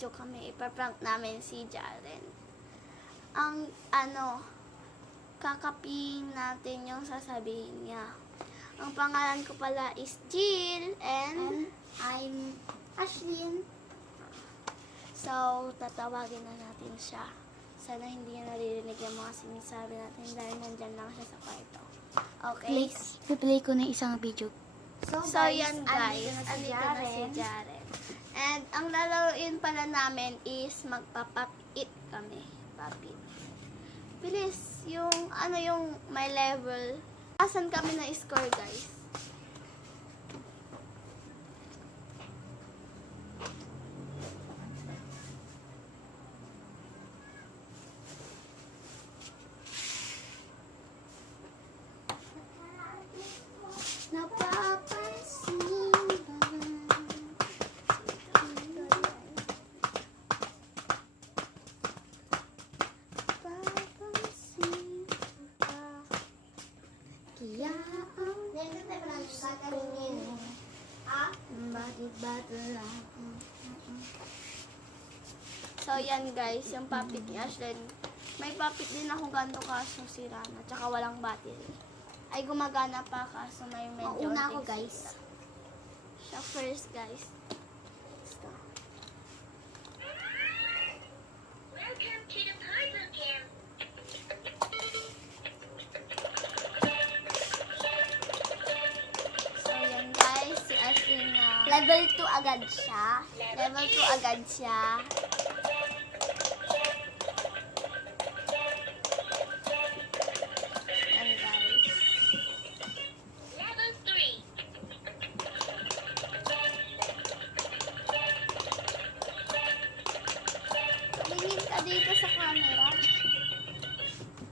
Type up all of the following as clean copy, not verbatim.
video kami. Ipaprank namin si Jaren. Ang kakaping natin yung sasabihin niya. Ang pangalan ko pala is Jill and I'm Ashlyn. so tatawagin na natin siya. Sana hindi niya naririnig yung mga sinasabi natin dahil nandyan lang siya sa kwarto. Okay? Play ko na isang video. So yan guys, andito na si Jaren. And ang lalaroin pala namin is magpapap-it kami. Papit. Bilis, yung yung may level. Asan kami na score guys? Napapansin kaya bakit ba lang? So yan guys, yung papit ni Ashlyn. May papit din ako ganito kaso sira na. Tsaka walang battery. Ay gumagana pa kaso may medyo Mauna ako, unting guys. sira. Siya first guys. Let's go. Welcome to the puzzle camp. So yan guys, si Ashlyn na Level 2 agad siya. level 2 agad siya. Yan guys. Level 3. Tingin ka dito sa camera.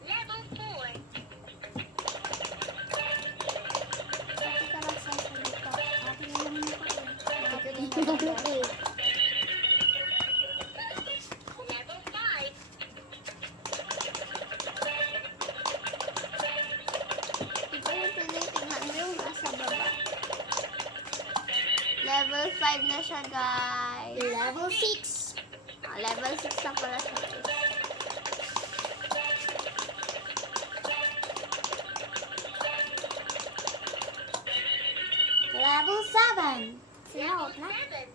Level 4. Pati ka lang sa salita. Akin lang mo pa eh. Level 5. Iba yung tinitingnan mo yung nasa baba. Level 5 na siya guys. Level 6. Level 6 na pala siya guys. Level 7. Level 7.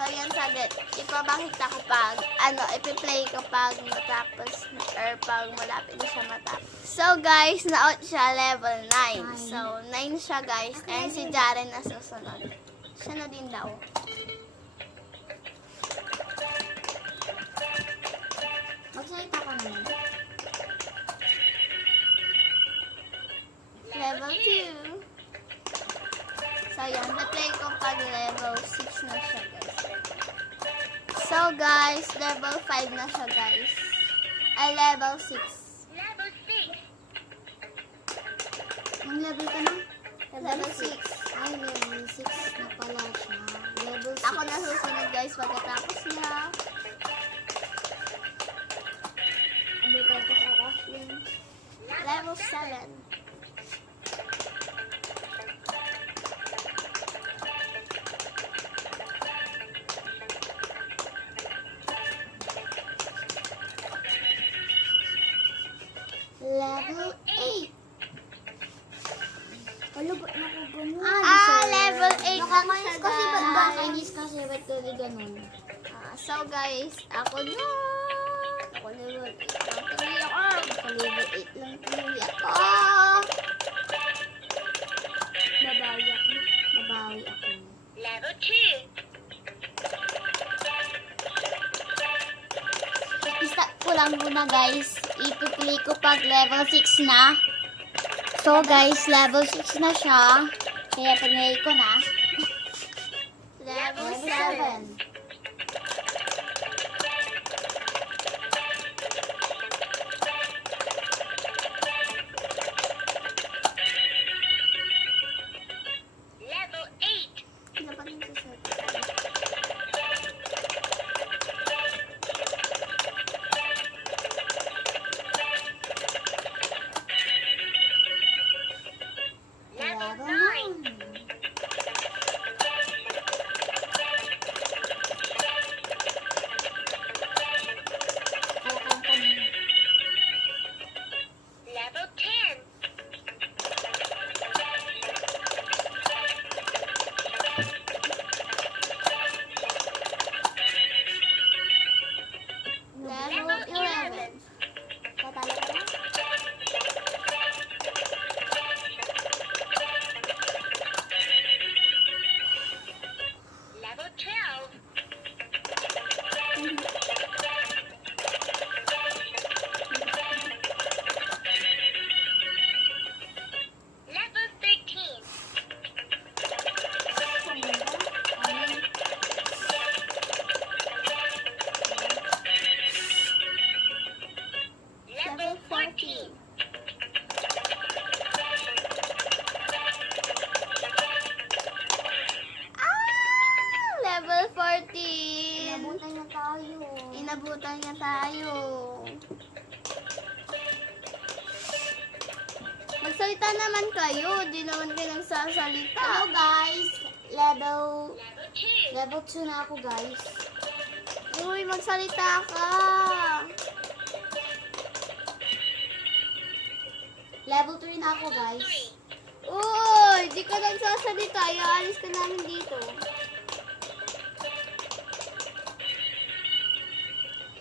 So yan saglit. Ipabakita ko pag, ipi-play ko pag matapos or pag malapit na siya matapos. So guys, na-out siya level 9. So 9 siya guys. And si Jaren na susunod. Siya na din daw. Magsalita ka naman. Level 2. So yan, na-play ko pag level 6 na siya guys. So guys, level 5 na siya guys. Ay, level 6. Level 6. Ang level ka na? Level 6. Ay, level 6 na pala siya. Level 6. Ako na susunod guys pagkatapos niya. Ano ka ito sa Ashlyn? Level 7. Level 8. Kalubot na ko ganun. Level 8 lang siya Nakakainis kasi ba't guys. nakakainis kasi ba't kasi ganun? So guys, ako na. Ako level 8 lang tuloy ako. Level 8 lang tuloy ako. Babawi ako. Babawi ako. Level 2. I-start ko lang muna guys. I-play ko pag level 6 na. So guys, level 6 na siya. Kaya pinay ko na. Level Level 7. 7. Level 8. Dapat yung susunod. Level Level 9. 9. Inabutan niya tayo. Magsalita naman kayo. Di naman kayo nagsasalita. Hello guys, level Level 2. 2 na ako guys. Uy, magsalita ka. Level 3 na ako guys. Uy, di ka nagsasalita. Iaalis ka namin dito.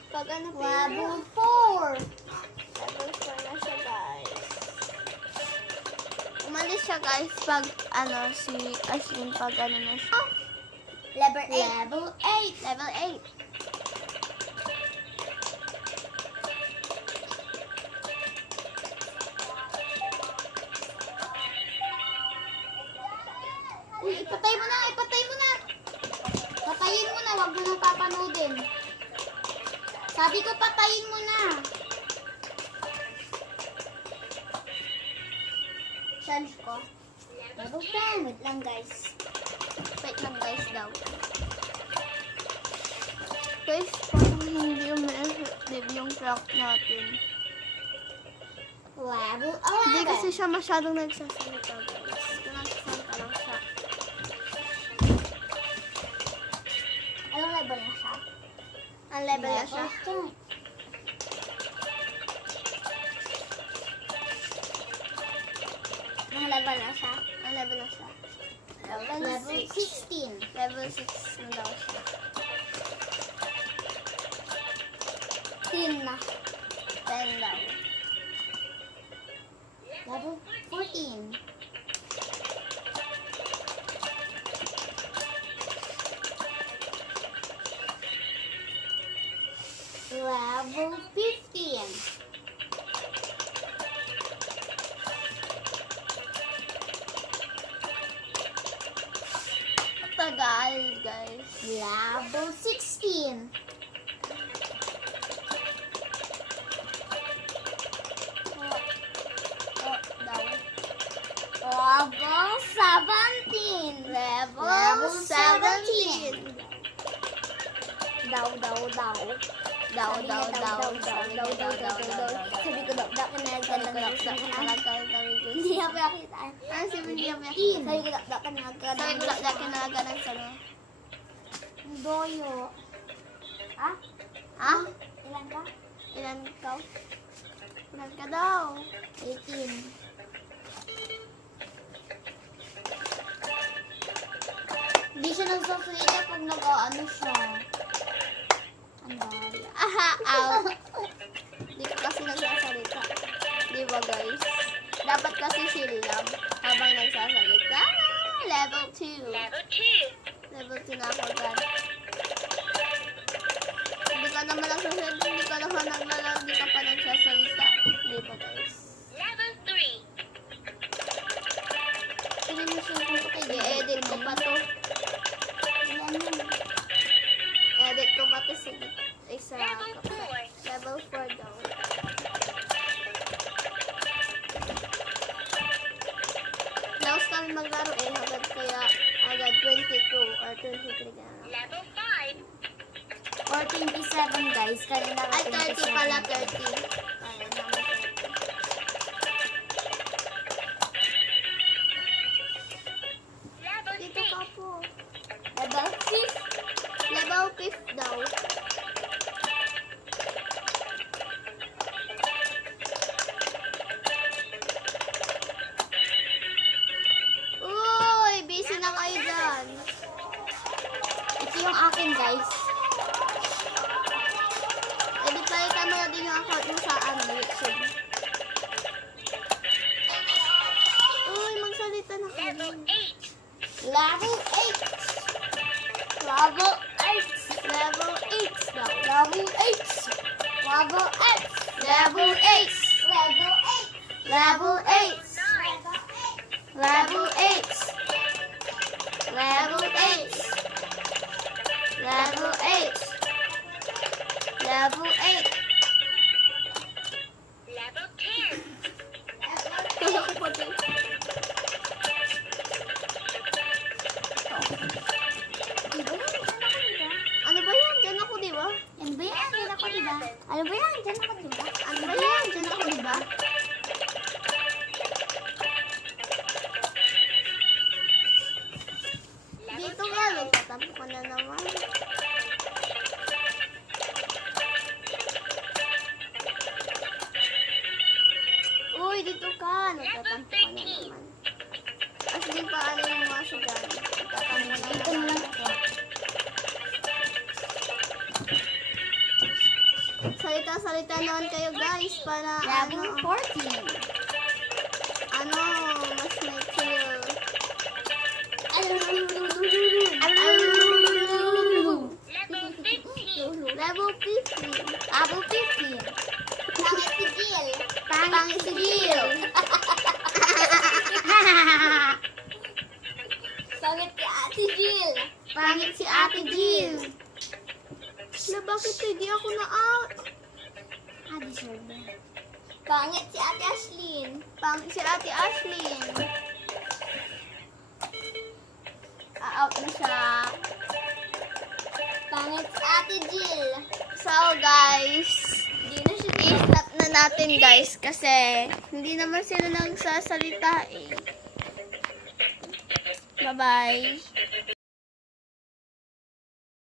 Pag ano pa Level yun? 4. Level 4 na siya, guys. Umalis siya, guys, pag ano, si Ashlyn, pag ano na siya. Level 8. Level 8. Uy, ipatay mo na, ipatay mo na. Patayin mo na, wag mo nang papanoodin. Sabi ko, patayin mo na. Challenge ko. Level 10. Wait lang guys. Wait lang, guys, daw. Guys, parang hindi umaeffective yung prank natin. Level 11. Hindi kasi siya masyadong nagsasalita, guys. Nagsasalita lang siya. Anong level na siya? Ang level na siya. 10. Anong level na siya? Ang level na siya. Level 16. Level 6 na daw siya. 10 na. 10 daw. Level 14. Level 15. Tagal, guys. Level 16. Daw. Level 17. Level 17. Daw. Daw. Sabi ko daw, hindi ako nakitaan. Ano si William? Sabi ko daw, Sabi ko lang kinalaga ng sana. Doyo. Ah? Ha? Ilan ka? Ilan ka? Ilan ka daw? 18. Hindi siya nagsasalita pag nag-ano siya. Ang bala. Aha, ow. Di ko kasi nagsasalita. Di ba, guys? Dapat kasi silam habang nagsasalita. Level 2. Level 2. Level 2 na ako, guys. Hindi ka naman nagsasalita. Hindi ka naman naglalaro. Hindi ka pa nagsasalita. Di ba, guys? Level 3. Tingnan mo siya kung patay. I-edit ko pa to. Ilan yun? Edit ko pa to sa isa. Level 4. Level 4 daw. Laos kami maglaro eh. Agad 22 or 23 ka na. Level 5. Or 27 guys. Kanina ka Ay, 30 pala, 30. Ayan, naman 30. Level Dito ka 6. po. Level 5. Level 5 daw. Uy, busy na kayo dyan. Ito yung akin guys. Edit mo na din yung account mo sa YouTube. Uy, magsalita na kayo. Level 8. Level 8. Level 8. Level 8 daw. Level 8. Level 8. Level 8. Level 8. Level 8. Level 8. Level 8. Level 8. Level 8. Level 10. Kala ko pa din. Diba? Nagtatampo ka na naman. Uy, dito ka. Nagtatampo ka na naman. Ashley, paano yung mga siya dyan? Nagtatampo ka Dito na na naman. lang ako. Salita-salita naman kayo guys para Level 40. mas may chill. Level 15. Level 50. Level 50. Pangit si Jill. Pangit si Jill. Pangit si Ate Jill. Pangit si Ate Jill. Na bakit hindi ako na-out? Deserve mo. Pangit si Ate Ashlyn. Pangit si Ate Ashlyn. Out na siya. Pangit si Ate Jill. So guys, i-stop na natin guys kasi hindi naman sila nagsasalita eh. Bye-bye.